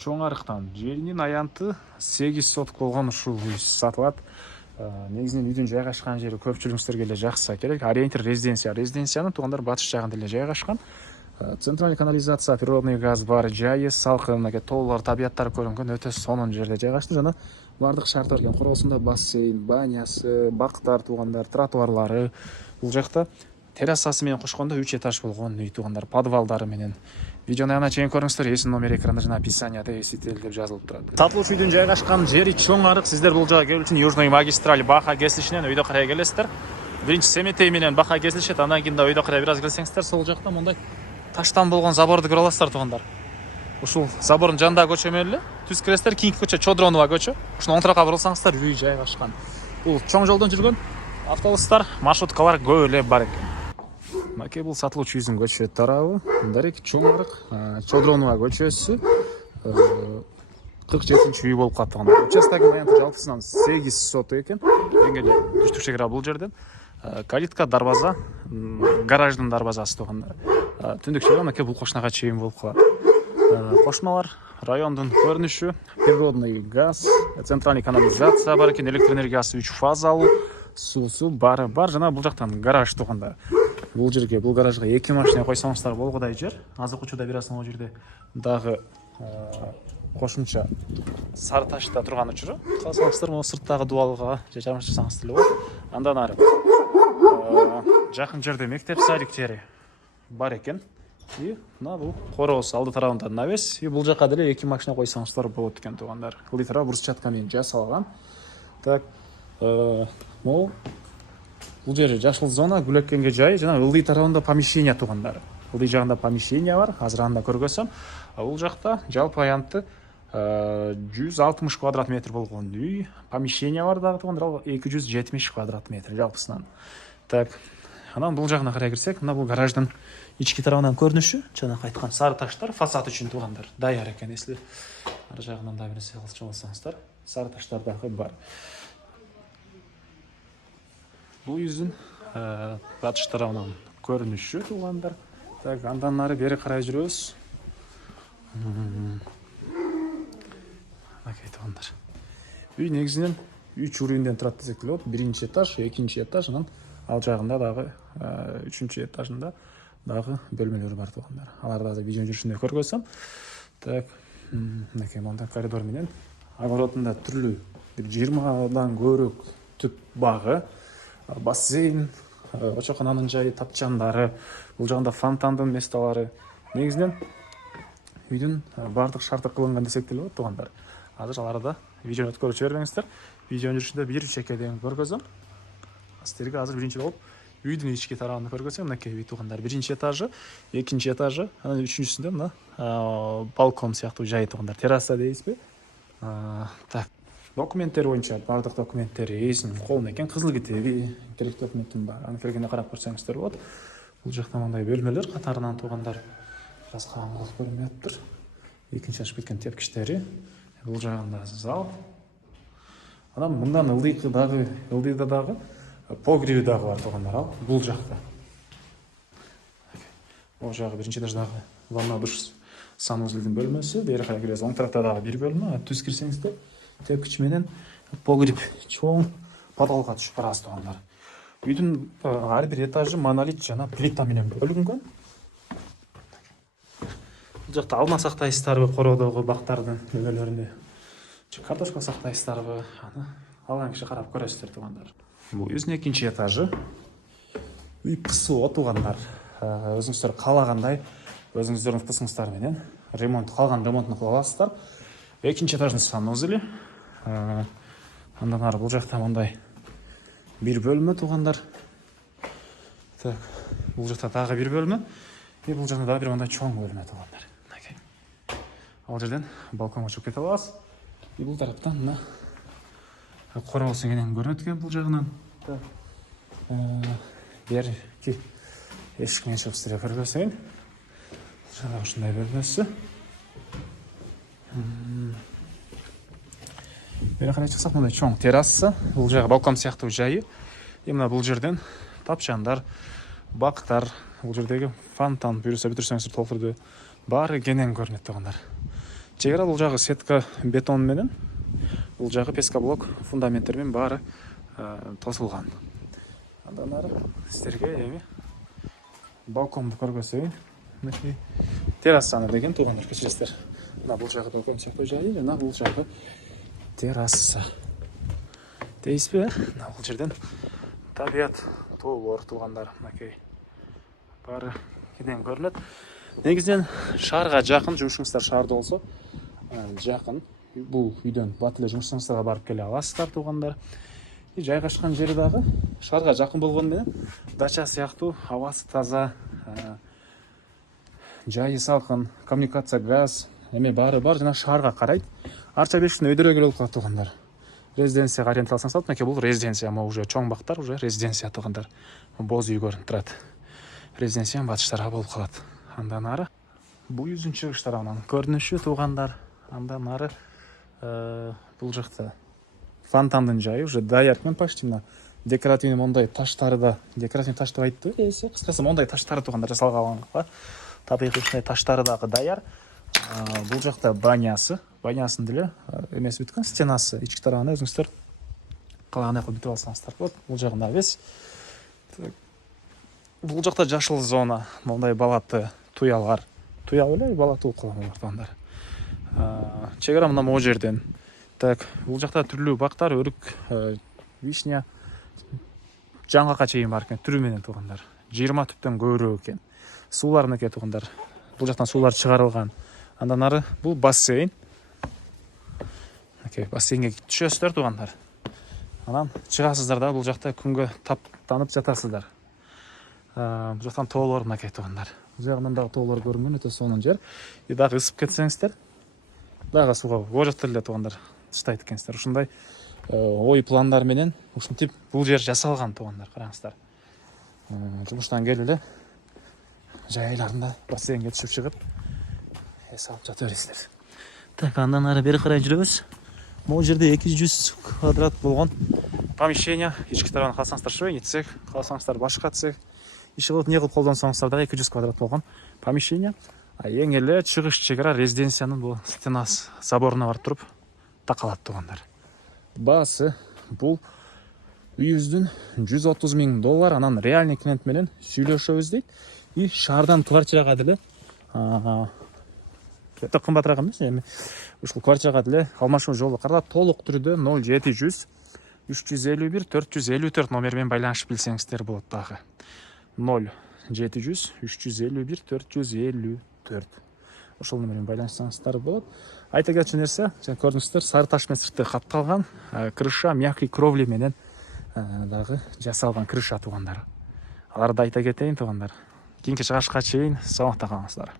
Чоң арыктан жеринин аянты 8 соток болгон ушул үй сатылат. Негизинен үйдүн жайгашкан жери көпчүлүгүңүздөргө эле жакса керек. Ориентир резиденция. Резиденциянын туугандар батыш жагында эле жайгашкан. Центральный канализация, природный газ бар, жайы, салкын, тоолор, табияттар көрүнгөн өтө сонун жерде жайгаштыр. Жана бардык шарты бар экен. Коросунда бассейн, банясы, бактар туугандар, тротуарлары. Бул жакта террасасы менен кошкондо 3 этаж болгон үй туугандар, подвалдары менен. Видеону аяна чейин көрүңүздөр, эсин номер экранда жана описанияда эсител деп жазылып турат. Сатылуучу үйдүн жайгашкан жери чоң арык. Сиздер бул жага келүү үчүн Южный магистраль Баха кесилишинен өйдө карай келесиздер. Биринчи Семетей менен Баха кесилишет, андан кийин да өйдө карай бир аз келсеңиздер, сол жакта мындай таштан болгон заборду көрө аласыздар туугандар. Ушул забордун жанындагы көчө менен эле түз киресиздер, кийинки көчө Чодронова көчө. Ушуну оң тарапка бурулсаңыздар үй жайгашкан. Бул чоң жолдон жүргөн автобустар, маршруткалар көп эле бар экен. Маке бул сатылуучу үйдүн көчө тарабы. Дарек чоң арык, Чодронова көчөсү 47-чи үй болуп калат. Участогунун аянты жалпысынан 8 соток экен. Эң эле түштүк чегара бул жерден. Калитка, дарбаза, гараждын дарбазасы туугандар. Түндүк чегара маке бул кошунага чейин болуп калат. Кошуналар, райондун көрүнүшү, природный газ, центральный канализация бар экен, электр энергиясы 3 фазалуу, суусу бар жана бул жактан гараж туугандар. Бул жерге, бул гаражга 2 машина койсоңуздар болгодай жер. Азыр учурда бир аз могу жерде дагы кошумча сары ташта турган учуру. Калсаңыздар могу сырттагы дубалга же жармашсаңыз деле болот. Андан ары жакын жерде мектеп садиктери бар экен. И мына бул короос алды тарабында навес. И бул жака деле 2 машина койсоңуздар болот экен туугандар. Ылдый тарап брусчатка менен жасалган. Так, могу бул жер жашыл зона, гүлөккенге жай жана ылдый тарабында помещение туугандар. Ылдый жагында помещение бар, азыр анда көргөзсөм. Бул жакта жалпы аянты 160 квадрат метр болгон үй, помещение бар дагы туугандар, 270 квадрат метр жалпысынан. Так, анан бул жагына карай кирсек, мына бул гараждын ички тарабынан көрүнүшү, жана айткан сары таштар фасад үчүн туугандар. Даяр экен, эсли ар жагынан да бир нерсе кылчу болсоңуздар, сары таштар дагы бар. Бул үйдүн батыш тарабынан көрүнүшү туугандар. Так, андан ары бери карай жүрөбүз. Окей, туугандар. Үй негизинен 3 уровеньден турат десек деле болот. Биринчи этаж, экинчи этаж, анан ал жагында дагы 3-чү этажында дагы бөлмөлөр бар туугандар. Аларды азыр видео жүрүшүндө көргөзсөм. Так, мынакей мондай коридор менен огородунда түрлүү бир 20дан көрөк түп багы, бассейн, очоконанын жайы, тапчандары, бул жагында фонтандын месталары. Негизинен үйдүн бардык шарты кылынган десек деле болот туугандар. Азыр аларда видеону өткөрүп жибербеңиздер. Видеонун жүрүшүндө бир чекеден көргөзөм. Сиздерге азыр биринчи болуп үйдүн ички тарабын көргөзөм. Мынакей үй туугандар, биринчи этажы, экинчи этажы, анан үчүнчүсүндө мына балкон сыяктуу жай туугандар. Терраса дейсизби? Так, документтер боюнча бардык документтери ээсинин колунда экен, кызыл китеби, керектүү документин бар. Аны келгенде карап көрсөңүздөр болот. Бул жакта мындай бөлмөлөр катарынан туугандар. Бир аз караңгылык көрүнүп атыптыр. Экинчи ашып кеткен тепкичтери. Бул жагында зал. Анан мындан ылдыйда дагы погреби дагы бар туугандар. Ал бул жакта. Бул жагы биринчи этаждагы ванна душ санузелдин бөлмөсү. Бери карай киресиз, оң тарапта дагы бир бөлмө, түз кирсеңиздер тепкич менен погреб чоң подвалга түшүп барасыз туугандар. Үйдүн ар бир этажы монолит жана плита менен бөлүнгөн. Бул жакта алма сактайсыздарбы, короодогу бактардын нөмөлөрүндө. Картошка сактайсыздарбы, аны алган киши карап көрөсүздөр туугандар. Бул үйдүн экинчи этажы. Үй КСО туугандар. Өзүңүздөр каалагандай, өзүңүздөрдүн кысыңыздар менен калган ремонтун кыла аласыздар. Экинчи этаждын санузели. Андан ары бул жакта мындай бир бөлмө туугандар. Так, бул жакта дагы бир бөлмө. И бул жакта дагы бир мындай чоң бөлмө туугандар. Ал жерден балконго чыгып кете аласыз. И бул тараптан мына короосу менен көрүнөт экен бул жагынан. Так, берки эшик менен чыгып сиздерге көргөзөйүн. Жана ушундай бөлмөсү. Бери карай чыксак мындай чоң терраса, бул жагы балкон сыяктуу жайы. И мына бул жерден тапчандар, бактар, бул жердеги фонтан, буюрса бүтүрсөңүздөр толтурду баары кенен көрүнөт туугандар. чегара бул жагы сетка бетон менен, бул жагы пескоблок фундаменттермен баары тосулган. Андан ары сиздерге эми балконду көргөзөйүн. Мынакей террасаны деген туугандар кечиресиздер. Мына бул жагы балкон сыяктуу жай, жана бул жагы терраса. Дейсизби? Мына бул жерден табият тоолор туугандар. Мынакей баары кенен көрүнөт. Негизинен шаарга жакын, жумушуңуздар шаарда болсо, жакын бул үйдөн бат эле жумушуңуздарга барып келе аласыздар туугандар. Жайгашкан жери дагы шаарга жакын болгону менен дача сыяктуу абасы таза, жайы салкын, коммуникация, газ, эме баары бар жана шаарга карайт. Арча бешиктин өйдөрөөк эле болуп калат туугандар. Резиденцияга ориентациялансаңыз, мынакей бул резиденция, могу уже чоң бактар, уже резиденция туугандар. Боз үйгөр турат. Резиденциянын батыштары болуп калат. Андан ары бул yüzүн чыгыш тарабынан көрүнүшү туугандар. Андан ары бул жакта фонтандын жайы уже даяр экен, почти мына декоративный мондай таштары да, декоративный таш деп айтты, кыскасы мондай таштары туугандар жасалган, табигый ушундай таштары дагы даяр. Бул жакта банясы, банясынын деле эмеси бүткөн, стенасы ички тарабына өзүңүздөр каалагандай кылып бүтүп алсаңыздар болот. Бул жагында без. Бул жакта жашыл зона, мондай балаты туялар, туял эле балаты болуп калган туугандар. Чегара мына могу жерден. Так, бул жакта түрлүү бактар, өрүк, вишня, жаңгакка чейин бар экен, түрү менен туугандар. 20 түптөн көбүрөөк экен. Суулар мынакей туугандар. Бул жактан суулар чыгарылган. Андан ары бул бассейн. Мынакей бассейнге түшөсүздөр туугандар. Анан чыгасыздар да бул жакта күнгө таптанып жатасыздар. Бул жактан тоолор мынакей туугандар. Бул жагынан дагы тоолор көрүнгөн, өтө сонун жер. Дагы ысып кетсеңиздер, дагы сууга бул жакта эле туугандар тыштайт экенсиздер. Ушундай ой пландар менен ушинтип бул жер жасалган туугандар, караңыздар. Жумуштан келип эле жайларында бассейнге түшүп чыгып эс алып жата бересиздер. Так, андан ары бери карай жүрөбүз. Могу жерде 200 квадрат болгон помещение, ички тарабын калсаңыздар швейный цех, калсаңыздар башка цех, иш кылып не кылып колдонсоңуздар дагы 200 квадрат болгон помещение. Эң эле чыгыш чегара резиденциянын бул стенасы, заборуна барып туруп такалат туугандар. Баасы бул үйүбүздүн $130,000, анан реальный клиент менен сүйлөшөбүз дейт. И шаардан квартирага деле кымбатыраак эмес, эми ушул квартирага деле алмашуу жолу каралат. Толук түрдө 0700 351 454 номер менен байланышып билсеңиздер болот дагы. 0700 351 454. Ошол номер менен байланышсаңыздар болот. Айта кетчү нерсе, жана көрдүңүздөр, сары таш менен сырты капталган, крыша мягкий кровли менен дагы жасалган крыша туугандар. Аларды айта кетейин туугандар. Кийинки чыгышка чейин саламатта калыңыздар.